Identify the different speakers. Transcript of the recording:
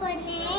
Speaker 1: பண்ணே